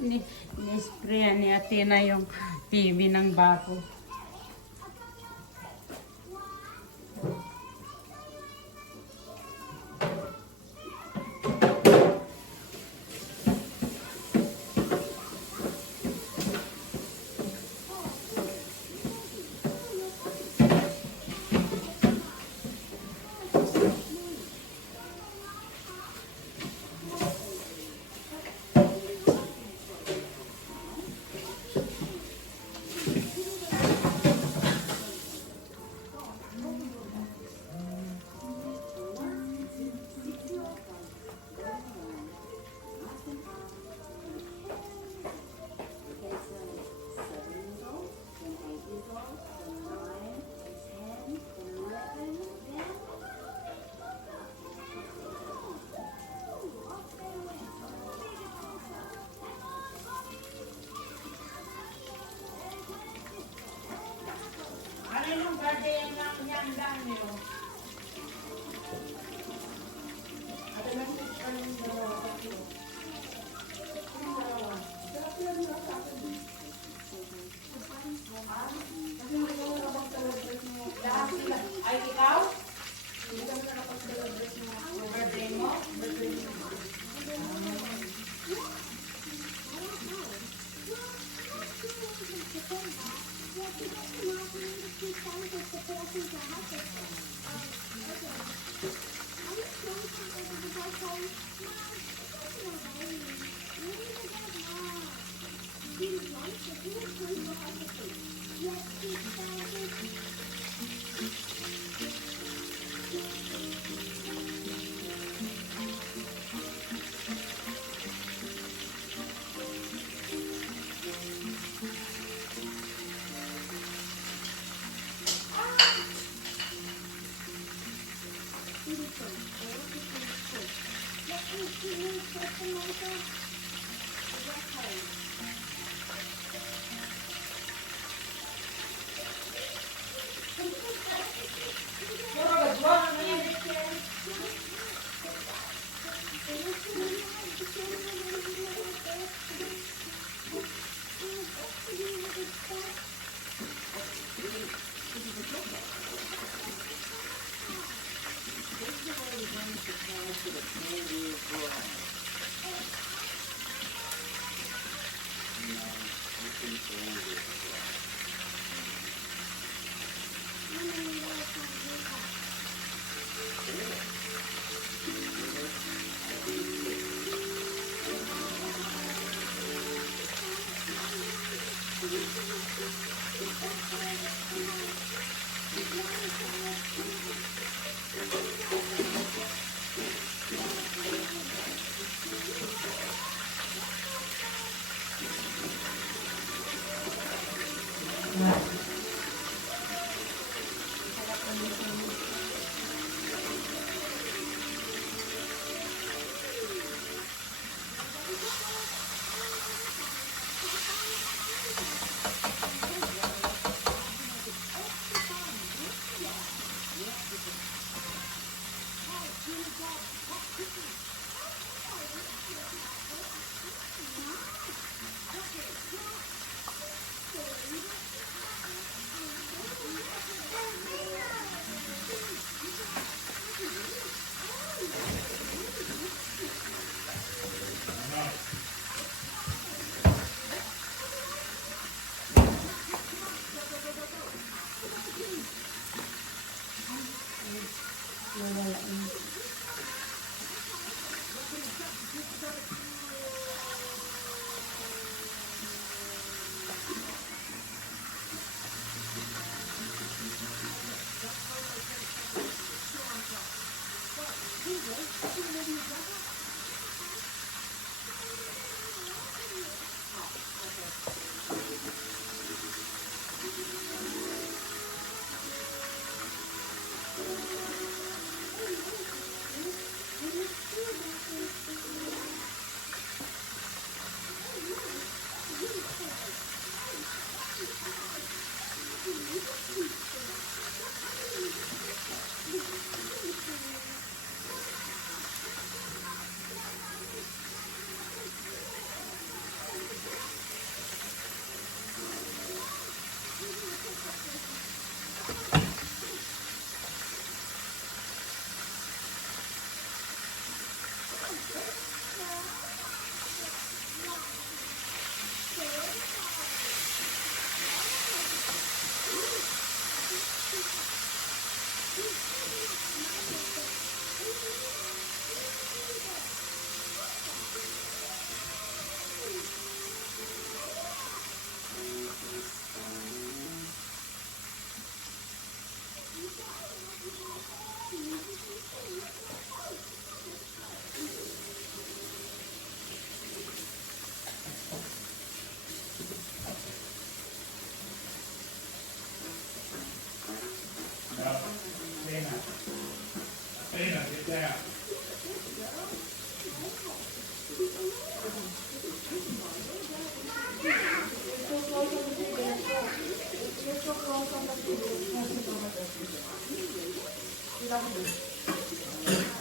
Ni-sprayan ni Athena yung TV ng bako. Ay, ikaw? Hindi ka nakapag-celebrate mo birthday mo?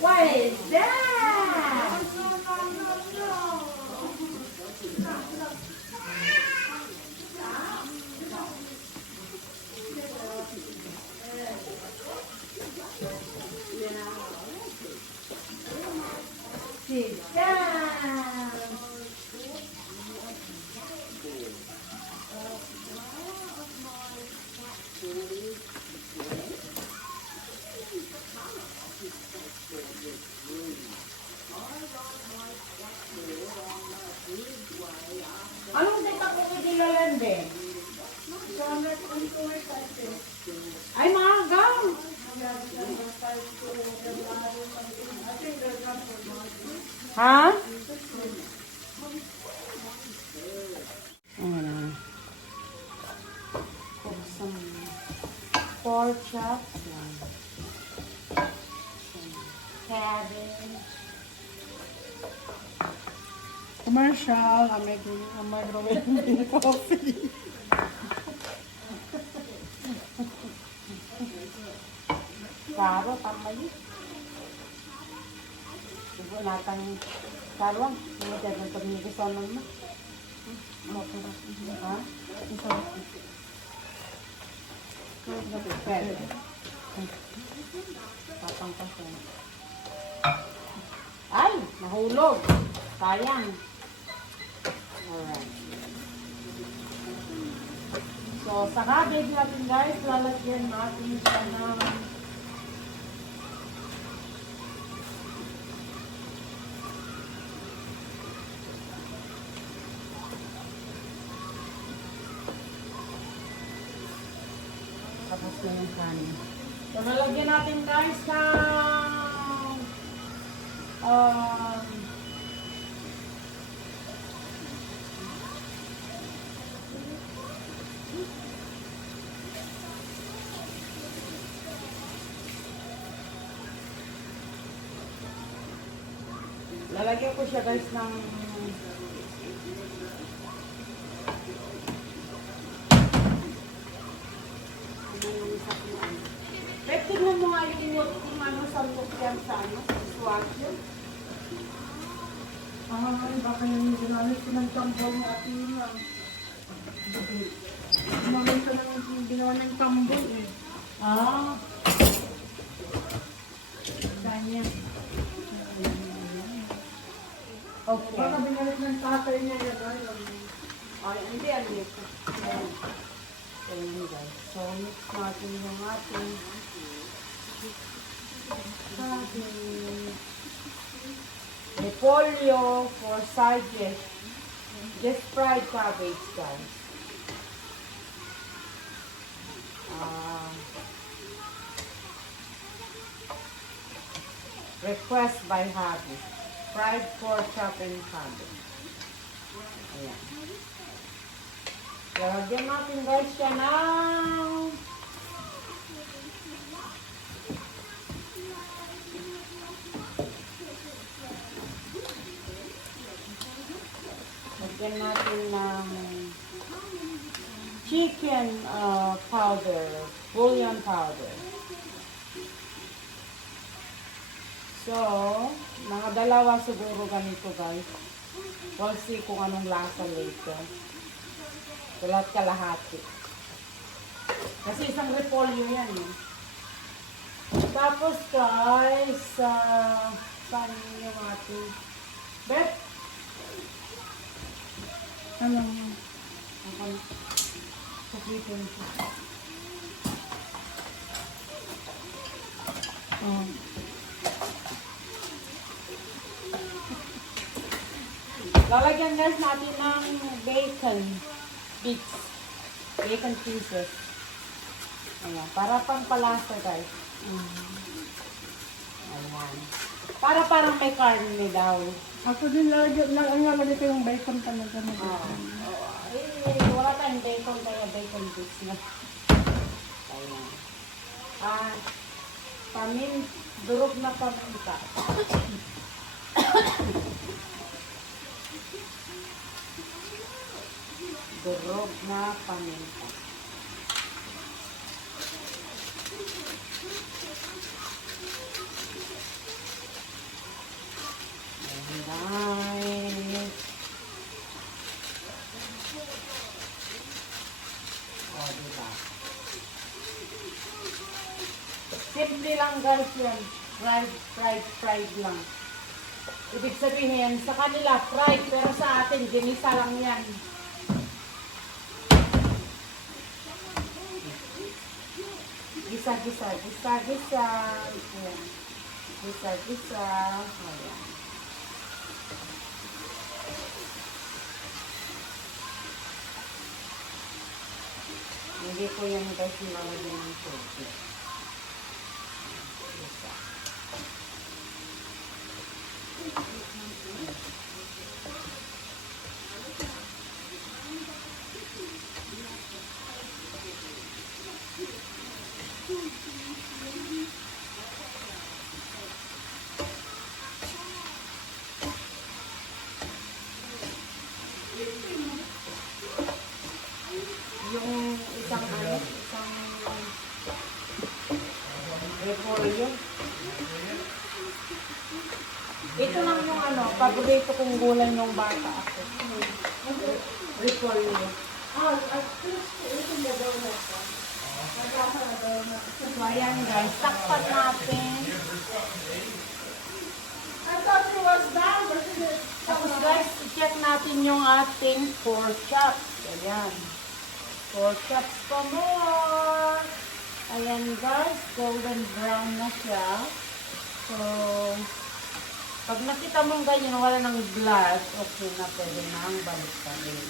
What is that? Sit down. Anong data ko kinilalande? Ay, maagang! Ha? Pork chops. Cabbage. Commercial, I'm microwave coffee. Karo, tambay. Ibu natang karuan. Ini jangan pemilih sonon mah. Mau kurang. Ha? Ito. Pwede. Patang pa. Ay, nahulog. Sayang. Alright. So, sa cabbage natin guys, lalagyan natin siya ng tapos na yung kanin. So, lalagyan natin guys sa lalagyan ko siya guys ng tignan mo nga yung ano sa yan sa ano, sa swatch yun. Ay, baka yung ginamit ko ng tambol ng ating ginamit ko ng ginawa ng tambol eh. Ah. Ganyan. Okay. Baka binalik ng tatay niya yan. Ay, hindi, hindi. So, yun guys. So, mix natin yung ating repolyo for side dish. Just fried cabbage, guys. Request by Happy. Fried pork chop and cabbage. Ayan. Lagyan natin guys siya ng lagyan natin ng chicken powder, bouillon powder. So, mga dalawa siguro ganito guys. We'll see kung anong lasa later. Lahat kalahati. Kasi isang repolyo yan eh. Tapos guys, saan yung ating bet? Ano? Sakitin siya. Oh. Lalagyan guys natin ng bacon bits. Bacon pieces. Ayan. Para pang palasa guys. Ayan. Para parang may karne daw. Ako din ang lalagay ko yung bacon talaga na bacon. Wala tayong bacon kaya bacon bits na. Ayan. Durog na paminta. Durog na paminta. Nice. O, diba? Simple lang guys yan. Fried lang. Ibig sabihin, sa kanila fried, pero sa atin, ginisa lang yan. Gisa. Ayan. Gisa. Ayan. Hindi ko yan guys nilalagyan ng tubig. Gisa. Yung isang repolyo. Ito lang yung paborito kong gulay nung bata ako. Repolyo. So, ayan guys, takpat natin. I thought it was down, but Tapos guys, i-check natin yung ating pork chops. Ayan. Pork chops pa more. Ayan guys, golden brown na siya. So, pag nakita mong ganyan, wala ng blood, okay na, pwede na ang balik pa rin.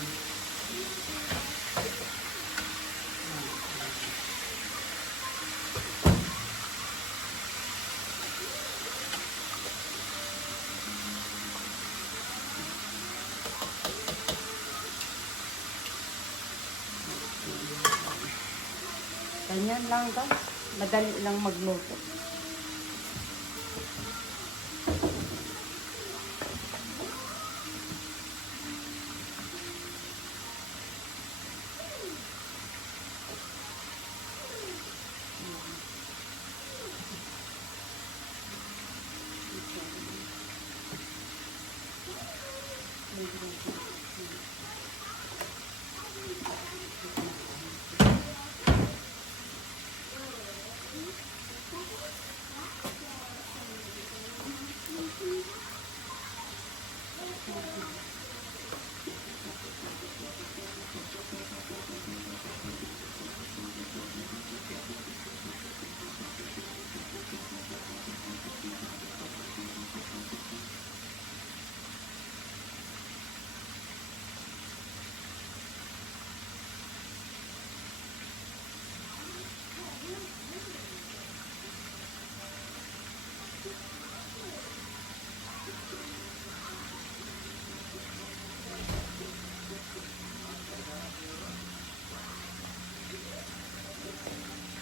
Ganyan lang guys. Madali lang magluto.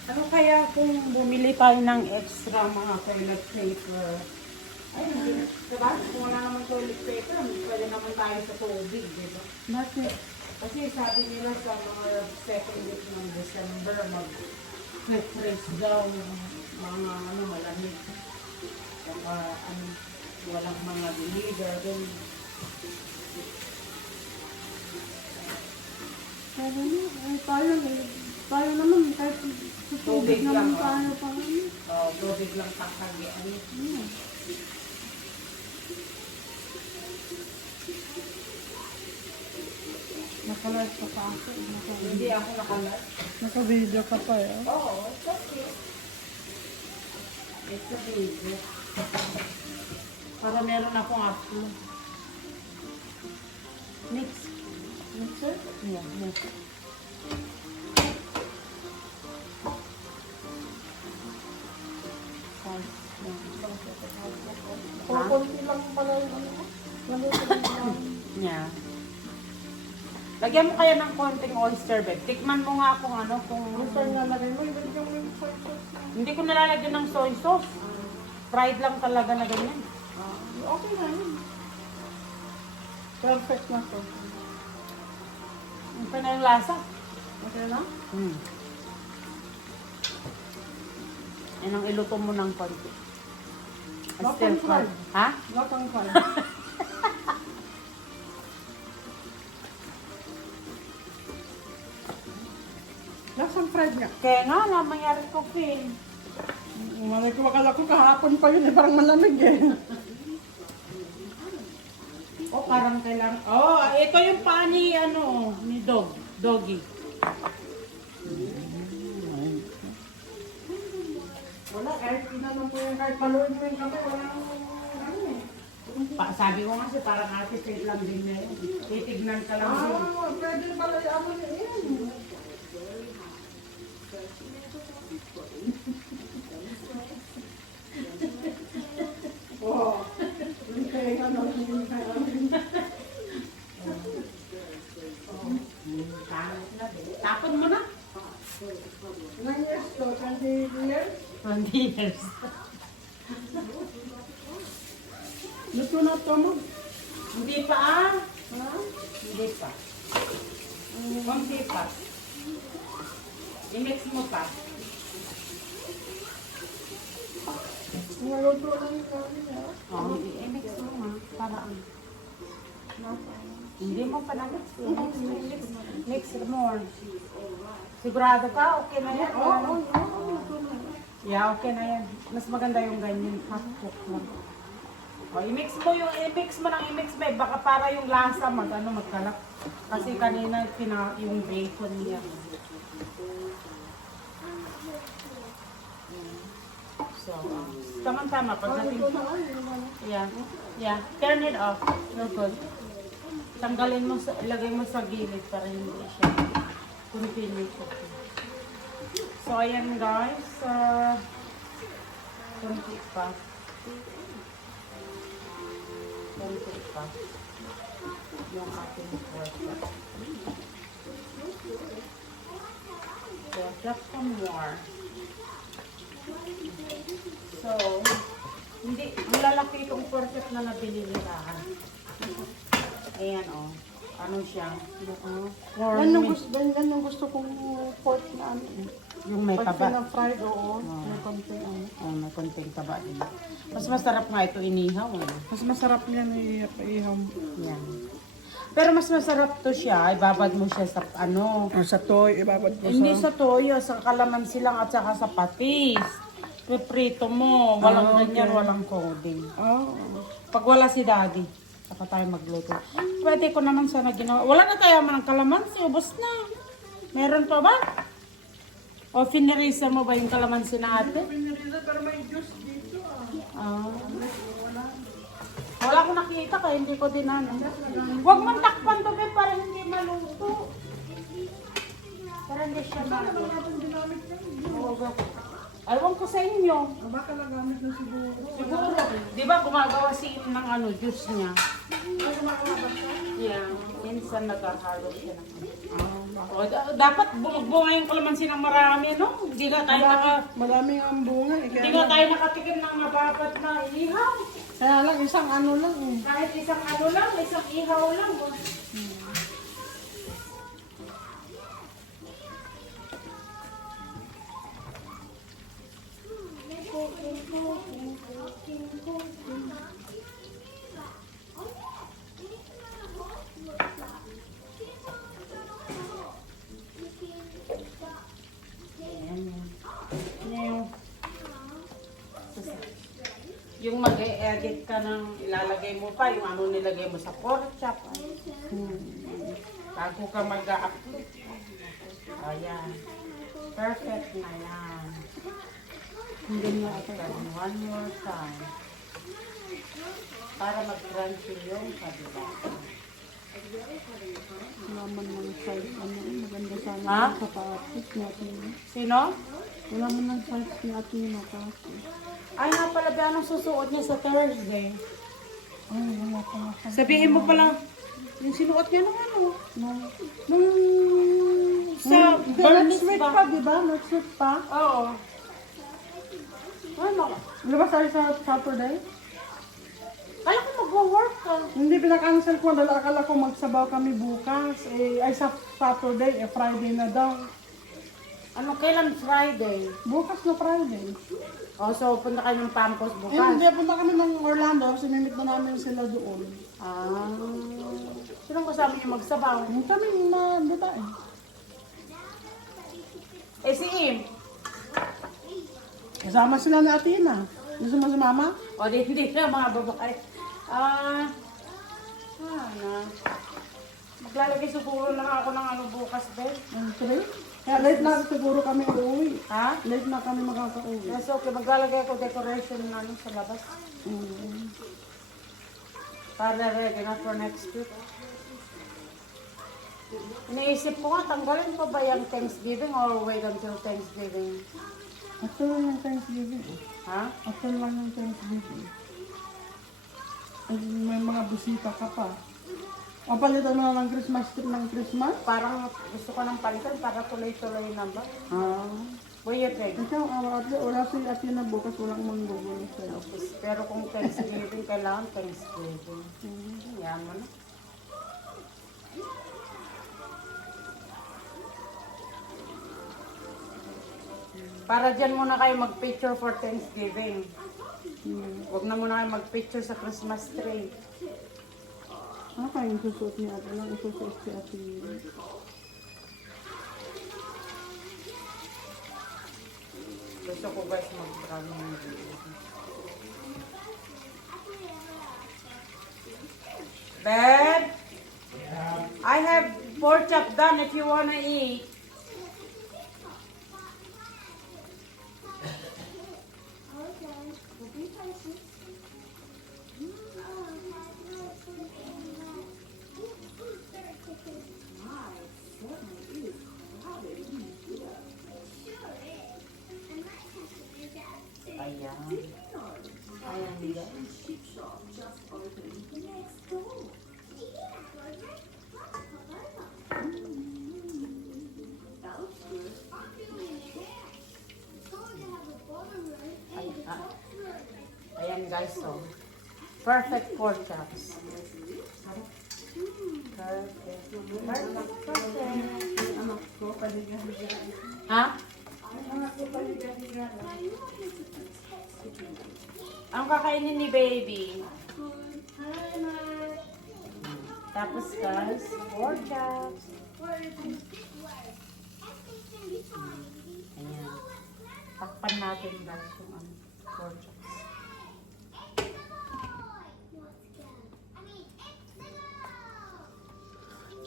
Ano kaya kung bumili tayo ng extra mga toilet paper? Ay, hindi. Diba? Kung wala naman toilet paper, pwede naman tayo sa tubig, diba? Bakit? Kasi sabi nila sa mga second week ng December, mag-freeze daw mga malamig. Saka walang mga vinegar, ganun. Sabi niyo, tayo naman, kahit sa tubig Tubig lang, naman tayo pa kami. Tubig lang kakagyan. Nakalat ka pa ako. Hindi ako nakalat. Naka-video ka pa eh. Oo, it's okay. It's a video. Para meron akong upload. Mix. Mixer? Yeah, mix. Kukunti lang pala yung ano. Maluto lang. Yeah. Lagyan mo kaya ng konting oyster bed. Tikman mo nga kung kung... Gusto niya na rin mo, ibig yung soy sauce. Hindi ko nalalagyan ng soy sauce. Fried lang talaga na ganyan. Okay na yun. Perfect na to. Ito na yung lasa. Okay na? Yan ang iluto mo ng konti. Bakang fried. Ha? Bakang fried. Lasang fried nga. Kaya nga, namangyari ko, Phil. Malay ko, akala ko kahapon pa yun eh. Parang malamig eh. Oh, parang kailangan. Oh, ito yung paa ni, ni Doggy. Wala, kahit naman po yung kahit paluin mo yung kape, wala nang ano eh. Sabi ko nga siya, parang artist lang din na yun. Titignan ka lang din. Pwede pala yung amo niya yan. Oh, okay, ano, Tapon mo na. 9 years to 20 years. 20 years. Luto na to mo. Hindi pa ah. Ha? Hindi pa. Konti pa. I-mix mo pa. Naluto lang yung kami ha. Oh, i-mix mo nga. Para ano. Hindi mo pa na-mix. Mix more. Sigurado ka? Okay na yan? Yeah, okay na yan. Mas maganda yung ganyan. Half cook lang. O, i-mix mo ng may baka para yung lasa magkalap. Kasi kanina yung bacon niya. So, tama-tama. Pagdating, yeah. Turn it off. No good. Tanggalin mo, ilagay mo sa gilid para hindi siya continue cooking. So, ayan guys. Kunti pa. Yung ating pork. So, just some more. So, hindi, malalaki itong pork na nabili nila. Ayan o. Ano siya? Yan yung gusto kong pork na ano. Yung may Pag taba. pina-fried, oo. May konting ano. Oh, may konting taba din. Mas masarap nga ito inihaw. Mas masarap yan ihaw. Yan. Pero mas masarap to siya. Ibabad mo siya sa ano. Sa toy, ibabad ko Hindi sa toyo, sa kalamansi lang at saka sa patis. Piprito mo. Walang ganyan, walang coding. Oh. Pag wala si daddy, saka tayo magluto. Pwede ko naman sana ginawa. Wala na tayo man ng kalamansi. Ubos na. Meron pa ba? O finirisa mo ba yung kalamansi na ate? Pinirisa pero may juice dito ah. Wala akong nakita kaya hindi ko din ano. Huwag mong takpan to be para hindi maluto. Para hindi siya maluto. Natin ginamit yan. Ewan ko sa inyo. Baka nagamit na siguro. Siguro. Di ba gumagawa si Im ng ano, juice niya? Yeah. Minsan nagkahalo siya ng o, dapat bunga yung kalamansi ng marami, no? Hindi nga tayo Maraming ang bunga eh. hindi nga tayo nakatikim ng nababat na ihaw. Kaya lang, isang ano lang eh. Kahit isang ano lang, isang ihaw lang. Oh. Yung mag-edit ka ng ilalagay mo pa, yung ano nilagay mo sa pork chop. Bago ka mag-upload. Ayan. Perfect na yan. Hindi na ito. One more time. Para mag-crunchy yung kabila. Naman ng size. Ano, maganda sana Ha? sa paatis natin. Sino? Wala mo ng size ni ate yung matatis. Ay, nga pala ba anong susuot niya sa Thursday? Ay, wala pa nga siya. Sabihin mo pala, yung sinuot niya nung ano? Nung sa Next Bernice week ba? pa, di ba? Next week pa. Oo. Ay, Labas tayo sa Saturday. kala ko mag-work ka. Hindi, pinakancel ko. Dahil akala ko magsabaw kami bukas. Ay, sa Saturday, Friday na daw. Ano, kailan Friday? Bukas na Friday. Oh, so punta kayo ng campus bukas? Hindi, punta kami ng Orlando. Sinimit na namin sila doon. Ah. Sinong kasama niyo magsabaw? Yung kami na dita eh. Eh, si Im. Kasama sila ni Athena. Gusto mo sumama? O, hindi na mga babae. Ano? Maglalagay siguro lang ako ng ano bukas, Ben. Okay. Kaya late na siguro kami uuwi. Ha? Late na kami makaka-uwi. Yes, okay. Maglalagay ako decoration na ano sa labas. Para ready na for next week. Iniisip ko nga, tanggalin pa ba yung Thanksgiving or wait until Thanksgiving? After lang yung Thanksgiving. Ha? After lang yung Thanksgiving. Ay, may mga bisita ka pa. Papalitan mo na ng Christmas tree ng Christmas? Parang gusto ko ng palitan para tuloy-tuloy na ba? Ah. What do you think? Ikaw, wala si Athena bukas, walang manggugulo sa'yo. Pero kung Thanksgiving, kailangan Thanksgiving. Yaman na. Para dyan muna kayo mag-picture for Thanksgiving. Huwag na muna kayo mag-picture sa Christmas tree. Ano kayong susuot ni Ate? Lang isusuot si Ate. Gusto ko guys mag-travel ng video. Babe? I have pork chop done if you wanna eat. Ayan. Ayan guys. Ayan guys, so perfect pork chops. Perfect. Ha? Ang kakainin ni baby. Tapos guys, pork chops. Ayan. Takpan natin guys yung pork chops.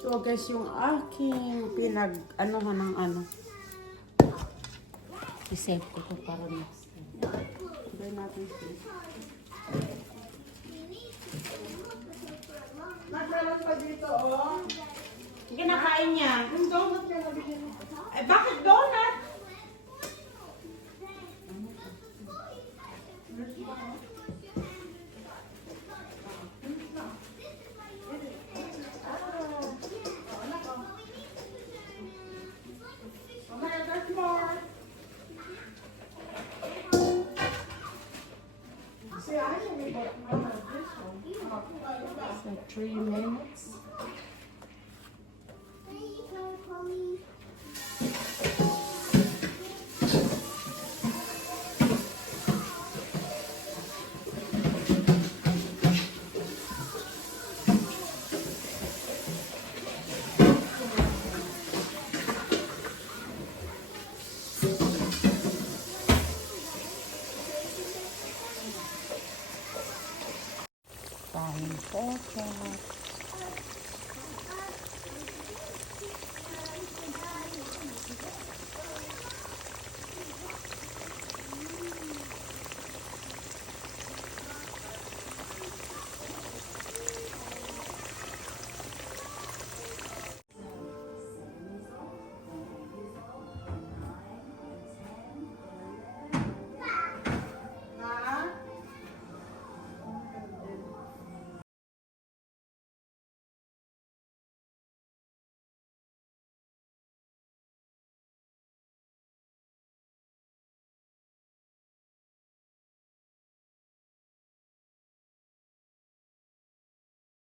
So guys, yung aking pinag-anuhan ng ano. I-save ko ito para next time. Gawin natin ito. Nagkaroon pa dito, oh. Kinakain niya. Yung donut yung nabigyan mo. Eh, bakit donut? So 3 minutes. Kain po,